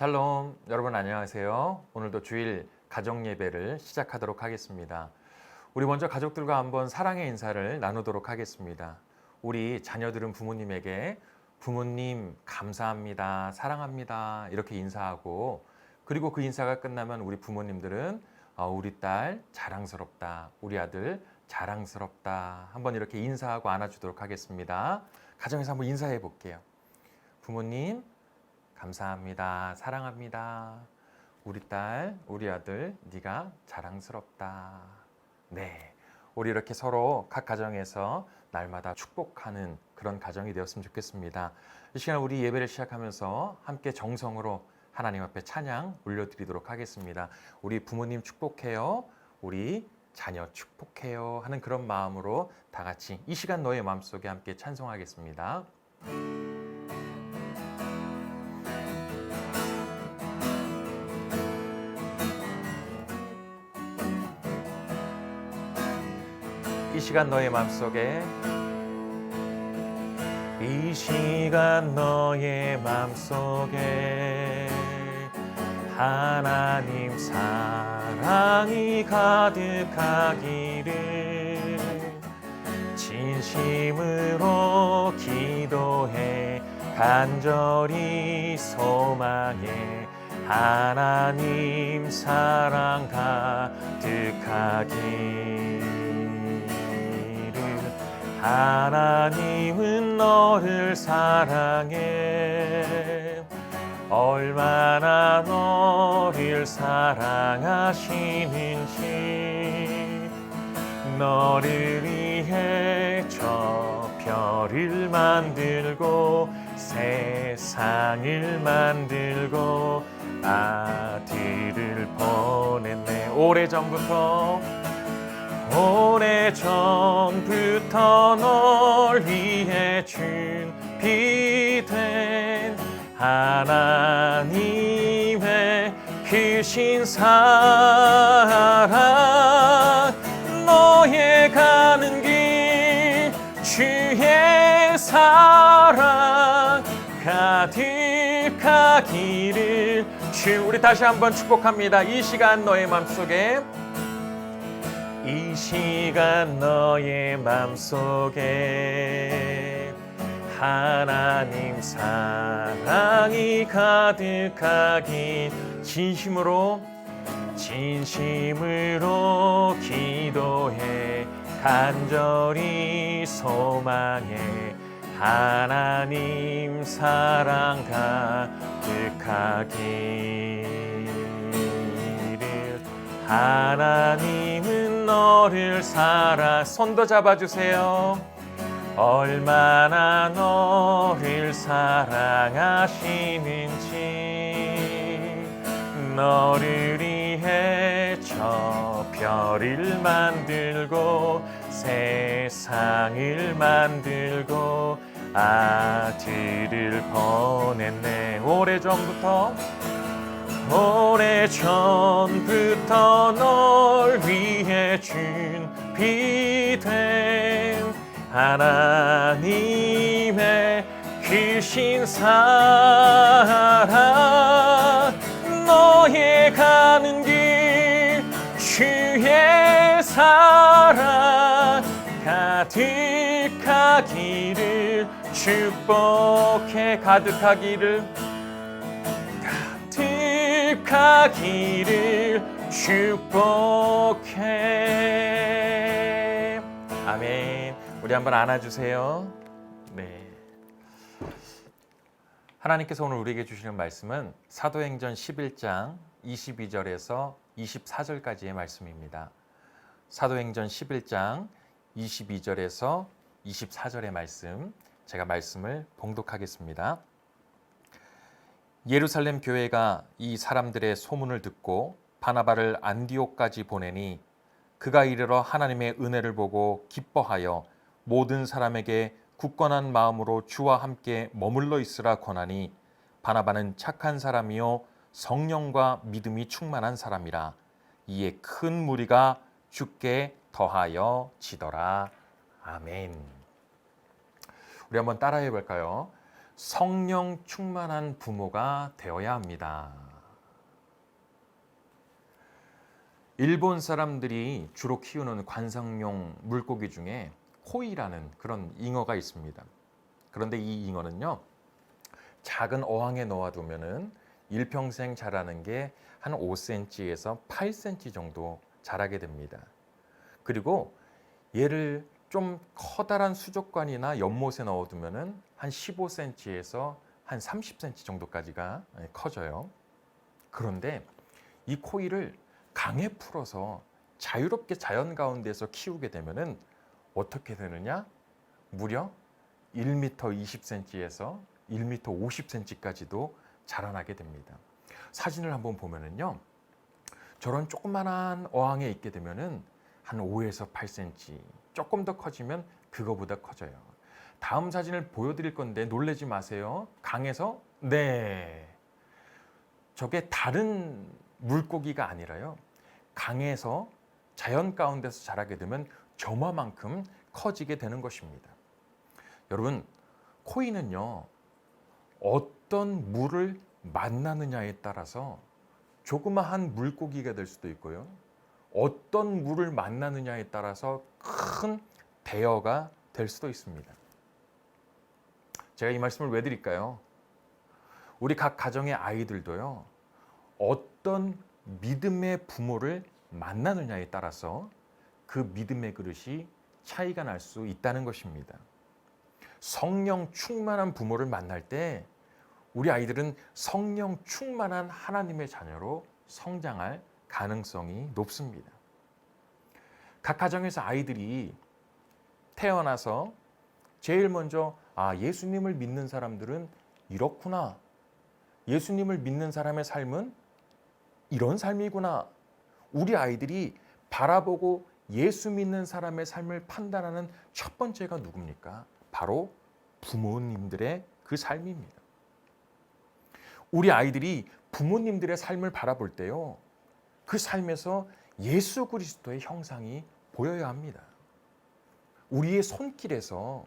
샬롬, 여러분 안녕하세요. 오늘도 주일 가정 예배를 시작하도록 하겠습니다. 우리 먼저 가족들과 한번 사랑의 인사를 나누도록 하겠습니다. 우리 자녀들은 부모님에게 부모님 감사합니다, 사랑합니다 이렇게 인사하고, 그리고 그 인사가 끝나면 우리 부모님들은 우리 딸 자랑스럽다, 우리 아들 자랑스럽다 한번 이렇게 인사하고 안아주도록 하겠습니다. 가정에서 한번 인사해 볼게요. 부모님 감사합니다, 사랑합니다. 우리 딸, 우리 아들, 네가 자랑스럽다. 네, 우리 이렇게 서로 각 가정에서 날마다 축복하는 그런 가정이 되었으면 좋겠습니다. 이 시간 우리 예배를 시작하면서 함께 정성으로 하나님 앞에 찬양 올려드리도록 하겠습니다. 우리 부모님 축복해요, 우리 자녀 축복해요 하는 그런 마음으로 다 같이 이 시간 너의 마음속에 함께 찬송하겠습니다. 이 시간 너의 맘속에, 이 시간 너의 맘속에 하나님 사랑이 가득하기를 진심으로 기도해 간절히 소망해 하나님 사랑 가득하기를. 하나님은 너를 사랑해 얼마나 너를 사랑하시는지 너를 위해 저 별을 만들고 세상을 만들고 아들을 보냈네. 오래전부터 널 위해 준비된 하나님의 크신 사랑 너의 가는 길 주의 사랑 가득하기를 우리 다시 한번 축복합니다. 이 시간 너의 맘속에, 이 시간 너의 맘속에 하나님 사랑이 가득하기 진심으로 기도해 간절히 소망해 하나님 사랑 가득하기를. 하나님은 너를 손도 잡아주세요. 얼마나 너를 사랑하시는지 너를 위해 저 별을 만들고 세상을 만들고 아들을 보냈네. 오래전부터 널 위해 준비된 하나님의 크신 사랑 너의 가는 길 주의 사랑 가득하기를 축복해. 가득하기를 축복해. 아멘. 우리 한번 안아주세요. 네. 하나님께서 오늘 우리에게 주시는 말씀은 사도행전 11장 22절에서 24절까지의 말씀입니다. 사도행전 11장 22절에서 24절의 말씀, 제가 말씀을 봉독하겠습니다. 예루살렘 교회가 이 사람들의 소문을 듣고 바나바를 안디옥까지 보내니 그가 이르러 하나님의 은혜를 보고 기뻐하여 모든 사람에게 굳건한 마음으로 주와 함께 머물러 있으라 권하니 바나바는 착한 사람이요 성령과 믿음이 충만한 사람이라. 이에 큰 무리가 주께 더하여 지더라. 아멘. 우리 한번 따라해 볼까요? 성령 충만한 부모가 되어야 합니다. 일본 사람들이 주로 키우는 관상용 물고기 중에 코이라는 그런 잉어가 있습니다. 그런데 이 잉어는요, 작은 어항에 넣어두면은 일평생 자라는 게 한 5cm에서 8cm 정도 자라게 됩니다. 그리고 얘를 좀 커다란 수족관이나 연못에 넣어두면은 한 15cm에서 한 30cm 정도까지가 커져요. 그런데 이 코이를 강에 풀어서 자유롭게 자연 가운데서 키우게 되면은 어떻게 되느냐? 무려 1m 20cm에서 1m 50cm까지도 자라나게 됩니다. 사진을 한번 보면은요, 저런 조그만한 어항에 있게 되면은 한 5에서 8cm, 조금 더 커지면 그거보다 커져요. 다음 사진을 보여드릴 건데 놀라지 마세요. 강에서 저게 다른 물고기가 아니라요, 강에서 자연 가운데서 자라게 되면 저마만큼 커지게 되는 것입니다. 여러분, 코이는요, 어떤 물을 만나느냐에 따라서 조그마한 물고기가 될 수도 있고요, 어떤 물을 만나느냐에 따라서 큰 대어가 될 수도 있습니다. 제가 이 말씀을 왜 드릴까요? 우리 각 가정의 아이들도요, 어떤 믿음의 부모를 만나느냐에 따라서 그 믿음의 그릇이 차이가 날 수 있다는 것입니다. 성령 충만한 부모를 만날 때 우리 아이들은 성령 충만한 하나님의 자녀로 성장할 가능성이 높습니다. 각 가정에서 아이들이 태어나서 제일 먼저 예수님을 믿는 사람들은 이렇구나, 예수님을 믿는 사람의 삶은 이런 삶이구나, 우리 아이들이 바라보고 예수 믿는 사람의 삶을 판단하는 첫 번째가 누굽니까? 바로 부모님들의 그 삶입니다. 우리 아이들이 부모님들의 삶을 바라볼 때요, 그 삶에서 예수 그리스도의 형상이 보여야 합니다. 우리의 손길에서,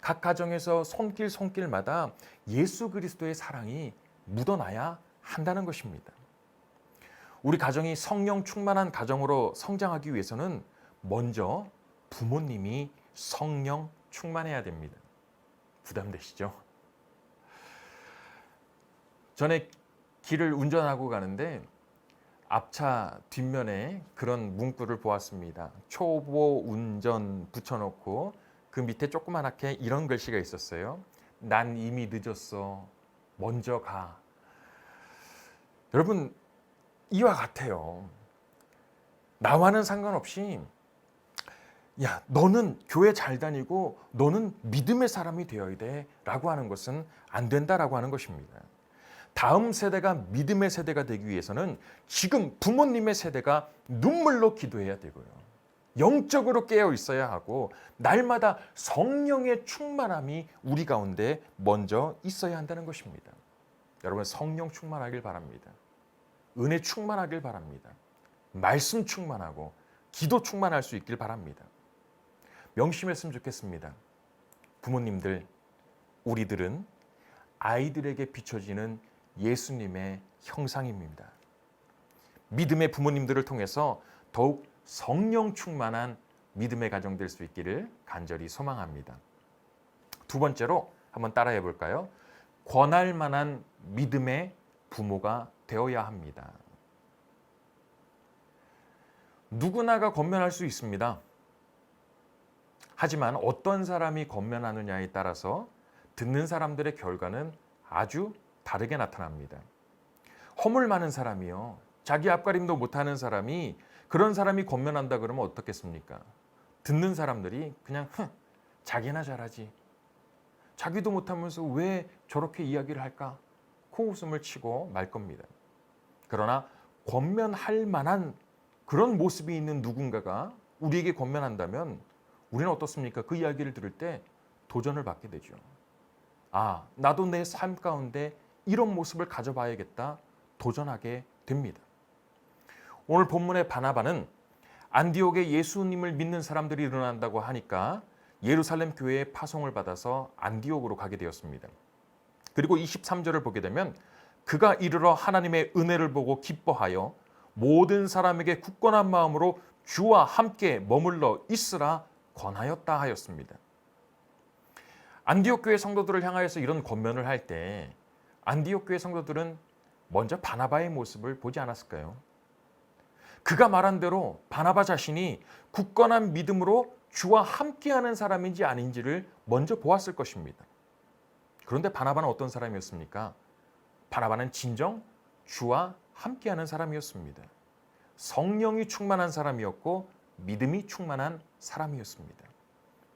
각 가정에서 손길마다 예수 그리스도의 사랑이 묻어나야 한다는 것입니다. 우리 가정이 성령 충만한 가정으로 성장하기 위해서는 먼저 부모님이 성령 충만해야 됩니다. 부담되시죠? 전에 길을 운전하고 가는데 앞차 뒷면에 그런 문구를 보았습니다. 초보 운전 붙여놓고 그 밑에 조그맣게 이런 글씨가 있었어요. 난 이미 늦었어. 먼저 가. 여러분, 이와 같아요. 나와는 상관없이 야, 너는 교회 잘 다니고 너는 믿음의 사람이 되어야 돼 라고 하는 것은 안 된다라고 하는 것입니다. 다음 세대가 믿음의 세대가 되기 위해서는 지금 부모님의 세대가 눈물로 기도해야 되고요, 영적으로 깨어 있어야 하고, 날마다 성령의 충만함이 우리 가운데 먼저 있어야 한다는 것입니다. 여러분, 성령 충만하길 바랍니다. 은혜 충만하길 바랍니다. 말씀 충만하고 기도 충만할 수 있길 바랍니다. 명심했으면 좋겠습니다. 부모님들, 우리들은 아이들에게 비춰지는 예수님의 형상입니다. 믿음의 부모님들을 통해서 더욱 성령 충만한 믿음의 가정 될 수 있기를 간절히 소망합니다. 두 번째로 한번 따라해 볼까요? 권할 만한 믿음의 부모가 되어야 합니다. 누구나가 권면할 수 있습니다. 하지만 어떤 사람이 권면하느냐에 따라서 듣는 사람들의 결과는 아주 다르게 나타납니다. 허물 많은 사람이요, 자기 앞가림도 못하는 사람이, 그런 사람이 권면한다 그러면 어떻겠습니까? 듣는 사람들이 그냥 자기나 잘하지, 자기도 못하면서 왜 저렇게 이야기를 할까? 코웃음을 치고 말 겁니다. 그러나 권면할 만한 그런 모습이 있는 누군가가 우리에게 권면한다면 우리는 어떻습니까? 그 이야기를 들을 때 도전을 받게 되죠. 나도 내 삶 가운데 이런 모습을 가져봐야겠다, 도전하게 됩니다. 오늘 본문의 바나바는 안디옥에 예수님을 믿는 사람들이 일어난다고 하니까 예루살렘 교회에 파송을 받아서 안디옥으로 가게 되었습니다. 그리고 23절을 보게 되면 그가 이르러 하나님의 은혜를 보고 기뻐하여 모든 사람에게 굳건한 마음으로 주와 함께 머물러 있으라 권하였다 하였습니다. 안디옥 교회 성도들을 향하여서 이런 권면을 할 때 안디옥 교회 성도들은 먼저 바나바의 모습을 보지 않았을까요? 그가 말한 대로 바나바 자신이 굳건한 믿음으로 주와 함께하는 사람인지 아닌지를 먼저 보았을 것입니다. 그런데 바나바는 어떤 사람이었습니까? 바나바는 진정 주와 함께하는 사람이었습니다. 성령이 충만한 사람이었고 믿음이 충만한 사람이었습니다.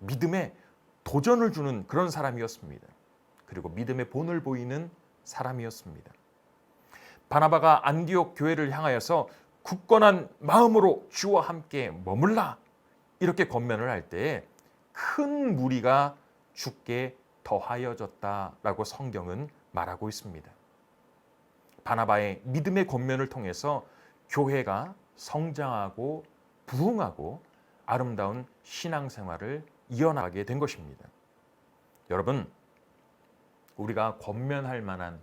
믿음에 도전을 주는 그런 사람이었습니다. 그리고 믿음의 본을 보이는 사람이었습니다. 바나바가 안디옥 교회를 향하여서 굳건한 마음으로 주와 함께 머물라 이렇게 권면을 할 때 큰 무리가 죽게 더하여졌다라고 성경은 말하고 있습니다. 바나바의 믿음의 권면을 통해서 교회가 성장하고 부흥하고 아름다운 신앙생활을 이어나가게 된 것입니다. 여러분, 우리가 권면할 만한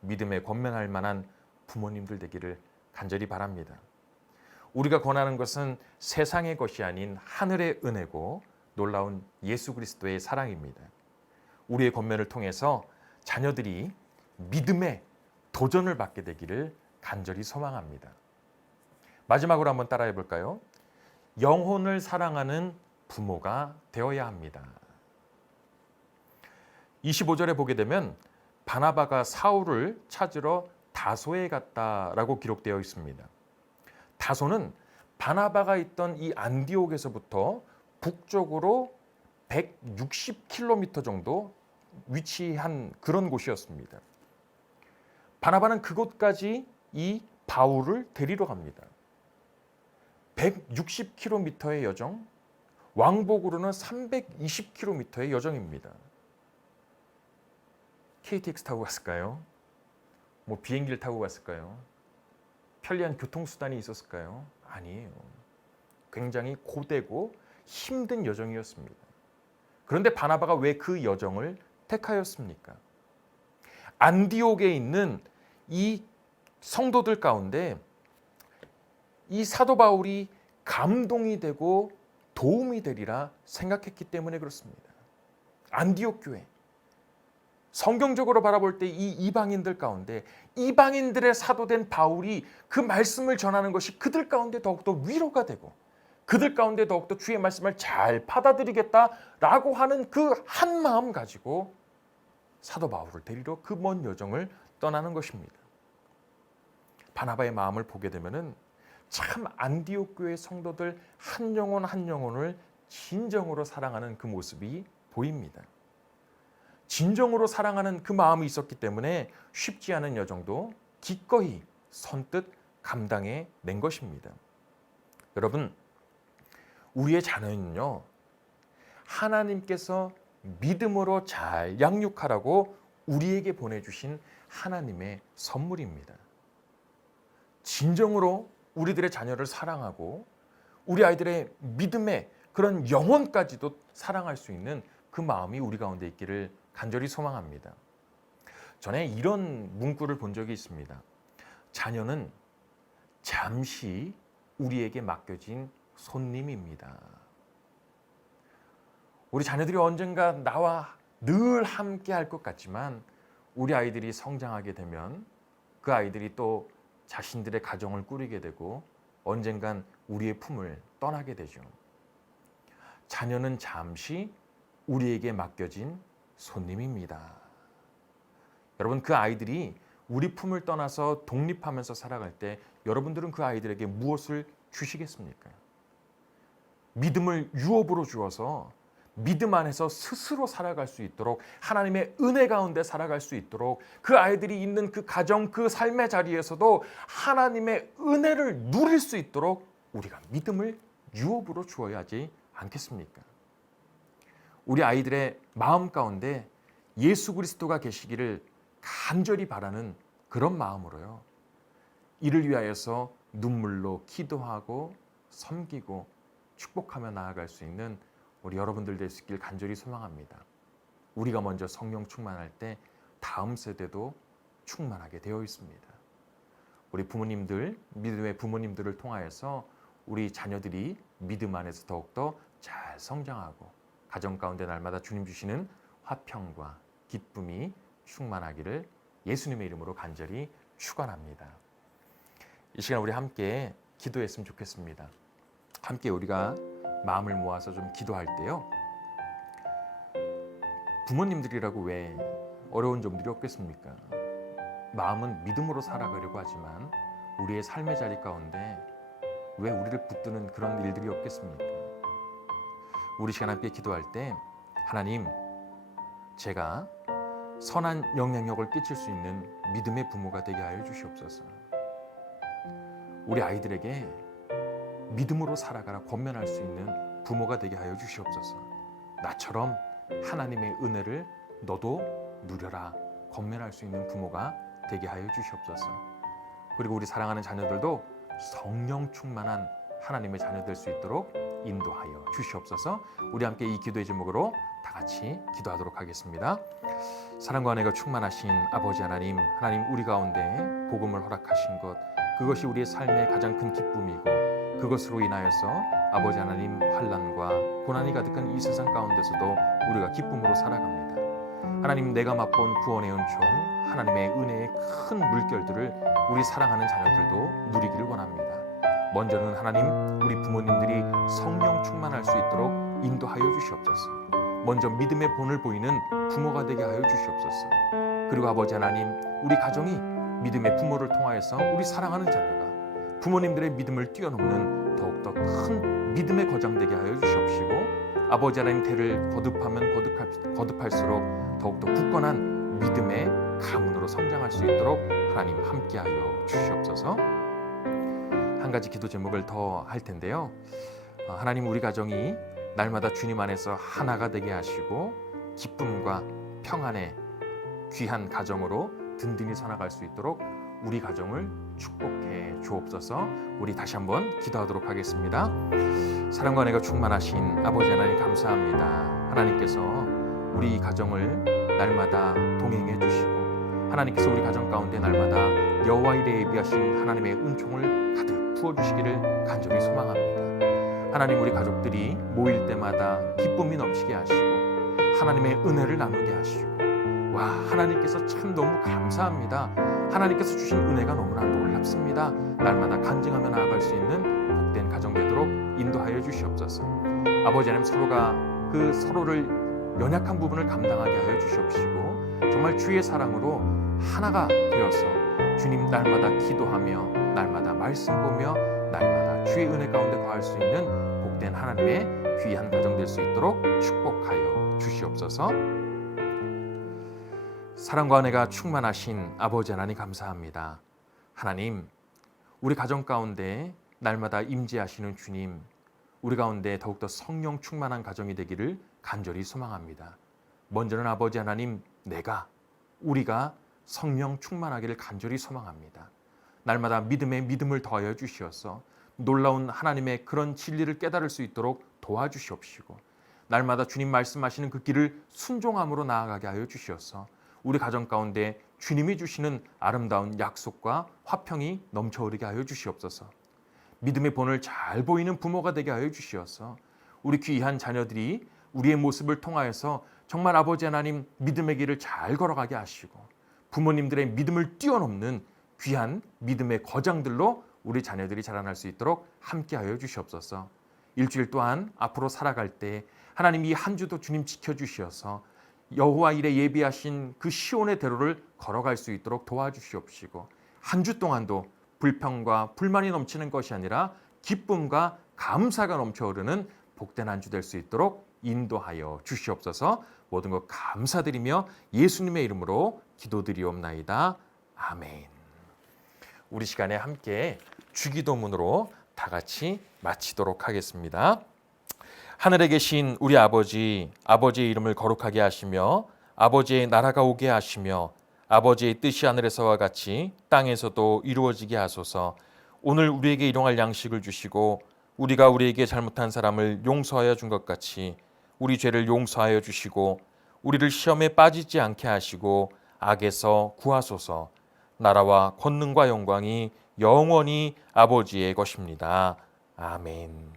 믿음에 권면할 만한 부모님들 되기를 간절히 바랍니다. 우리가 권하는 것은 세상의 것이 아닌 하늘의 은혜고 놀라운 예수 그리스도의 사랑입니다. 우리의 권면을 통해서 자녀들이 믿음의 도전을 받게 되기를 간절히 소망합니다. 마지막으로 한번 따라해 볼까요? 영혼을 사랑하는 부모가 되어야 합니다. 25절에 보게 되면 바나바가 사울을 찾으러 다소에 갔다라고 기록되어 있습니다. 다소는 바나바가 있던 이 안디옥에서부터 북쪽으로 160km 정도 위치한 그런 곳이었습니다. 바나바는 그곳까지 이 바울을 데리러 갑니다. 160km의 여정, 왕복으로는 320km의 여정입니다. KTX 타고 갔을까요? 비행기를 타고 갔을까요? 편리한 교통수단이 있었을까요? 아니에요. 굉장히 고되고 힘든 여정이었습니다. 그런데 바나바가 왜 그 여정을 택하였습니까? 안디옥에 있는 이 성도들 가운데 이 사도 바울이 감동이 되고 도움이 되리라 생각했기 때문에 그렇습니다. 안디옥 교회, 성경적으로 바라볼 때 이 이방인들 가운데 이방인들의 사도된 바울이 그 말씀을 전하는 것이 그들 가운데 더욱더 위로가 되고 그들 가운데 더욱더 주의 말씀을 잘 받아들이겠다라고 하는 그 한 마음 가지고 사도 바울을 데리러 그 먼 여정을 떠나는 것입니다. 바나바의 마음을 보게 되면은 참 안디옥 교회 성도들 한 영혼 한 영혼을 진정으로 사랑하는 그 모습이 보입니다. 진정으로 사랑하는 그 마음이 있었기 때문에 쉽지 않은 여정도 기꺼이 선뜻 감당해 낸 것입니다. 여러분, 우리의 자녀는요, 하나님께서 믿음으로 잘 양육하라고 우리에게 보내주신 하나님의 선물입니다. 진정으로 우리들의 자녀를 사랑하고 우리 아이들의 믿음의 그런 영혼까지도 사랑할 수 있는 그 마음이 우리 가운데 있기를 간절히 소망합니다. 전에 이런 문구를 본 적이 있습니다. 자녀는 잠시 우리에게 맡겨진 손님입니다. 우리 자녀들이 언젠가 나와 늘 함께 할 것 같지만 우리 아이들이 성장하게 되면 그 아이들이 또 자신들의 가정을 꾸리게 되고 언젠간 우리의 품을 떠나게 되죠. 자녀는 잠시 우리에게 맡겨진 손님입니다. 여러분, 그 아이들이 우리 품을 떠나서 독립하면서 살아갈 때 여러분들은 그 아이들에게 무엇을 주시겠습니까? 믿음을 유업으로 주어서 믿음 안에서 스스로 살아갈 수 있도록 하나님의 은혜 가운데 살아갈 수 있도록 그 아이들이 있는 그 가정, 그 삶의 자리에서도 하나님의 은혜를 누릴 수 있도록 우리가 믿음을 유업으로 주어야 하지 않겠습니까? 우리 아이들의 마음 가운데 예수 그리스도가 계시기를 간절히 바라는 그런 마음으로요. 이를 위하여서 눈물로 기도하고 섬기고 축복하며 나아갈 수 있는 우리 여러분들 될 수 있길 간절히 소망합니다. 우리가 먼저 성령 충만할 때 다음 세대도 충만하게 되어 있습니다. 우리 부모님들, 믿음의 부모님들을 통하여서 우리 자녀들이 믿음 안에서 더욱더 잘 성장하고 가정 가운데 날마다 주님 주시는 화평과 기쁨이 충만하기를 예수님의 이름으로 간절히 축원합니다. 이 시간 우리 함께 기도했으면 좋겠습니다. 함께 우리가 마음을 모아서 좀 기도할 때요. 부모님들이라고 왜 어려운 점들이 없겠습니까? 마음은 믿음으로 살아가려고 하지만 우리의 삶의 자리 가운데 왜 우리를 붙드는 그런 일들이 없겠습니까? 우리 시간 함께 기도할 때 하나님, 제가 선한 영향력을 끼칠 수 있는 믿음의 부모가 되게 하여 주시옵소서. 우리 아이들에게 믿음으로 살아가라 권면할 수 있는 부모가 되게 하여 주시옵소서. 나처럼 하나님의 은혜를 너도 누려라 권면할 수 있는 부모가 되게 하여 주시옵소서. 그리고 우리 사랑하는 자녀들도 성령 충만한 하나님의 자녀 될 수 있도록 인도하여 주시옵소서. 우리 함께 이 기도의 제목으로 다 같이 기도하도록 하겠습니다. 사랑과 은혜가 충만하신 아버지 하나님, 하나님 우리 가운데 복음을 허락하신 것, 그것이 우리의 삶의 가장 큰 기쁨이고 그것으로 인하여서 아버지 하나님 환난과 고난이 가득한 이 세상 가운데서도 우리가 기쁨으로 살아갑니다. 하나님, 내가 맛본 구원의 은총, 하나님의 은혜의 큰 물결들을 우리 사랑하는 자녀들도 누리기를 원합니다. 먼저는 하나님, 우리 부모님들이 성령 충만할 수 있도록 인도하여 주시옵소서. 먼저 믿음의 본을 보이는 부모가 되게 하여 주시옵소서. 그리고 아버지 하나님, 우리 가정이 믿음의 부모를 통하여서 우리 사랑하는 자녀가 부모님들의 믿음을 뛰어넘는 더욱더 큰 믿음의 거장 되게 하여 주시옵시고, 아버지 하나님 대를 거듭하면 거듭할수록 더욱더 굳건한 믿음의 가문으로 성장할 수 있도록 하나님 함께하여 주시옵소서. 한 가지 기도 제목을 더 할 텐데요. 하나님, 우리 가정이 날마다 주님 안에서 하나가 되게 하시고 기쁨과 평안의 귀한 가정으로 든든히 살아갈 수 있도록 우리 가정을 축복해 주옵소서. 우리 다시 한번 기도하도록 하겠습니다. 사랑과 은혜가 충만하신 아버지 하나님 감사합니다. 하나님께서 우리 가정을 날마다 동행해 주시고 하나님께서 우리 가정 가운데 날마다 여호와 일에 예비하신 하나님의 은총을 가득 부어주시기를 간절히 소망합니다. 하나님, 우리 가족들이 모일 때마다 기쁨이 넘치게 하시고 하나님의 은혜를 나누게 하시고, 와, 하나님께서 참 너무 감사합니다. 하나님께서 주신 은혜가 너무나 놀랍습니다. 날마다 간증하며 나아갈 수 있는 복된 가정 되도록 인도하여 주시옵소서. 아버지 하나님, 서로가 그 서로를 연약한 부분을 감당하게 하여 주시옵시고 정말 주의 사랑으로 하나가 되어서 주님 날마다 기도하며 날마다 말씀 보며 날마다 주의 은혜 가운데 거할 수 있는 복된 하나님의 귀한 가정 될 수 있도록 축복하여 주시옵소서. 사랑과 은혜가 충만하신 아버지 하나님 감사합니다. 하나님, 우리 가정 가운데 날마다 임재하시는 주님, 우리 가운데 더욱더 성령 충만한 가정이 되기를 간절히 소망합니다. 먼저는 아버지 하나님, 우리가 성령 충만하기를 간절히 소망합니다. 날마다 믿음에 믿음을 더하여 주시어서 놀라운 하나님의 그런 진리를 깨달을 수 있도록 도와주시옵시고, 날마다 주님 말씀하시는 그 길을 순종함으로 나아가게 하여 주시어서 우리 가정 가운데 주님이 주시는 아름다운 약속과 화평이 넘쳐 흐르게 하여 주시옵소서. 믿음의 본을 잘 보이는 부모가 되게 하여 주시어서 우리 귀한 자녀들이 우리의 모습을 통하여서 정말 아버지 하나님 믿음의 길을 잘 걸어가게 하시고 부모님들의 믿음을 뛰어넘는 귀한 믿음의 거장들로 우리 자녀들이 자라날 수 있도록 함께하여 주시옵소서. 일주일 또한 앞으로 살아갈 때 하나님 이 한 주도 주님 지켜주시어서 여호와 일에 예비하신 그 시온의 대로를 걸어갈 수 있도록 도와주시옵시고, 한 주 동안도 불평과 불만이 넘치는 것이 아니라 기쁨과 감사가 넘쳐 흐르는 복된 한 주 될 수 있도록 인도하여 주시옵소서. 모든 것 감사드리며 예수님의 이름으로 기도드리옵나이다. 아멘. 우리 시간에 함께 주기도문으로 다 같이 마치도록 하겠습니다. 하늘에 계신 우리 아버지, 아버지의 이름을 거룩하게 하시며 아버지의 나라가 오게 하시며 아버지의 뜻이 하늘에서와 같이 땅에서도 이루어지게 하소서. 오늘 우리에게 일용할 양식을 주시고 우리가 우리에게 잘못한 사람을 용서하여 준 것 같이 우리 죄를 용서하여 주시고 우리를 시험에 빠지지 않게 하시고 악에서 구하소서. 나라와 권능과 영광이 영원히 아버지의 것입니다. 아멘.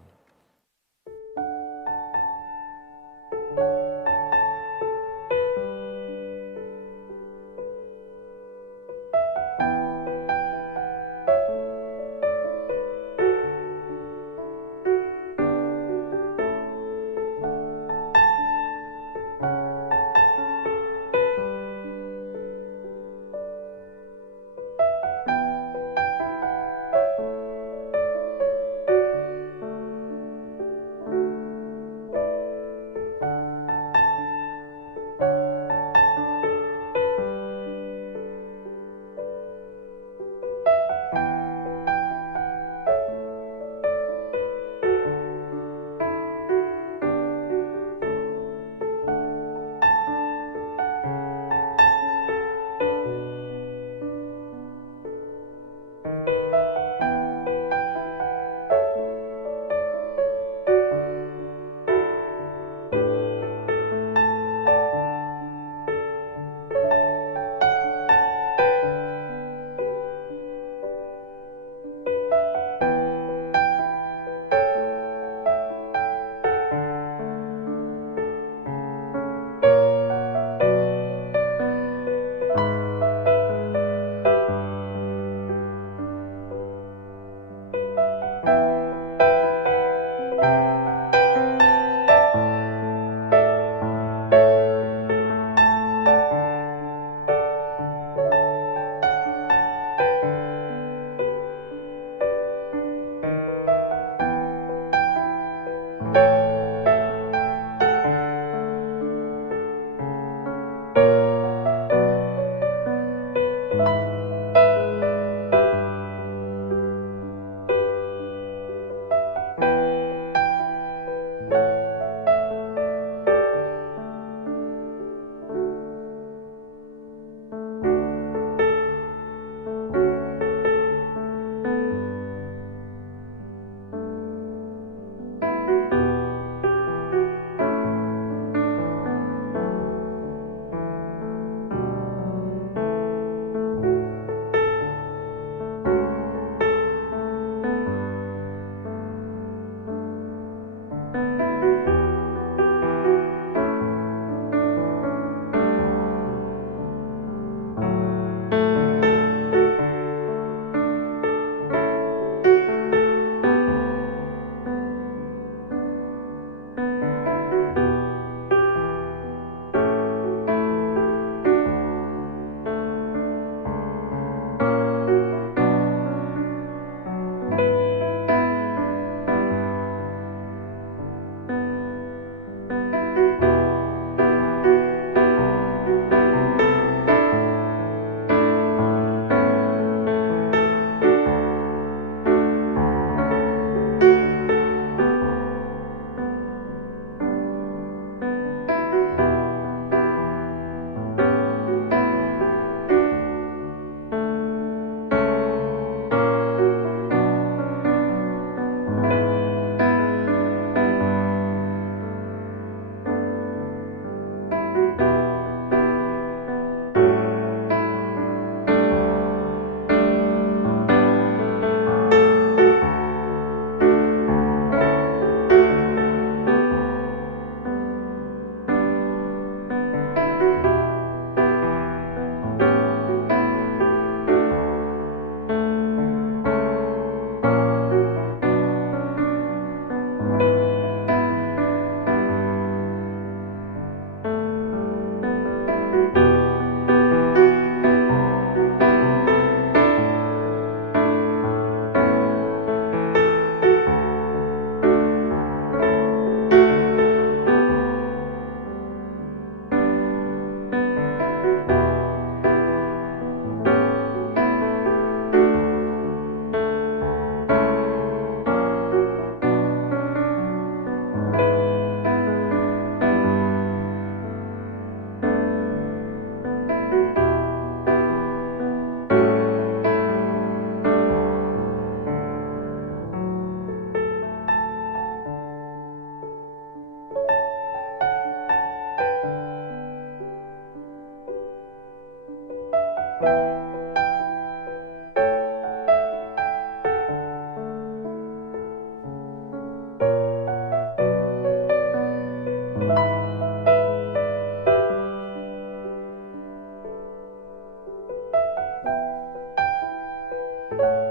주세요.